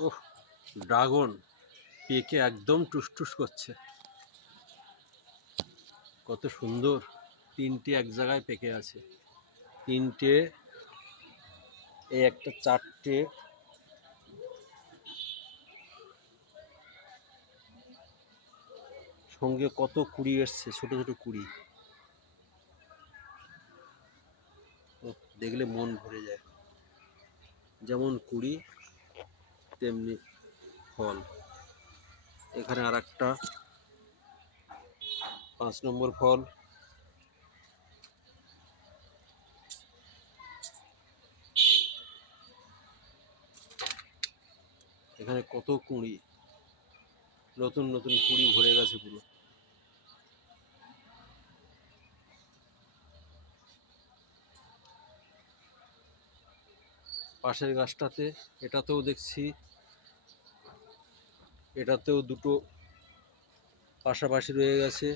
ওহ dragon পেকে একদম টুসটুস করছে। কত সুন্দর, তিনটে এক জায়গায় পেকে আছে। তিনটে, এই একটা চারটে। সঙ্গে কত কুড়ি এসছে, ছোট ছোট কুড়ি। দেখলে মন ভরে যায়। যেমন কুড়ি তেমনি ফল। এখানে আর একটা পাঁচ নম্বর ফল। এখানে কত কুঁড়ি? নতুন নতুন কুঁড়ি ভরে গেছে পুরো। পাশের গাছটাতে, এটাতেও দেখছি। এটাতেও দুটো পাশাপাশি রয়ে গেছে।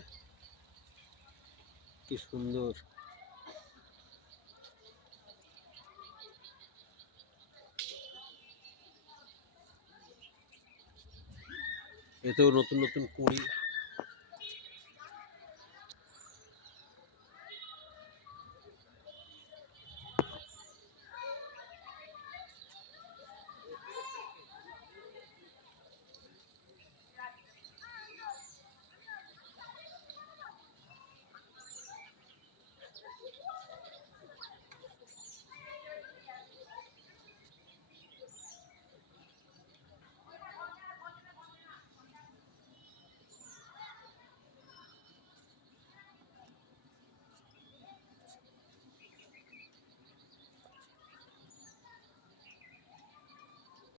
কি সুন্দর। এতেও নতুন নতুন কুঁড়ি।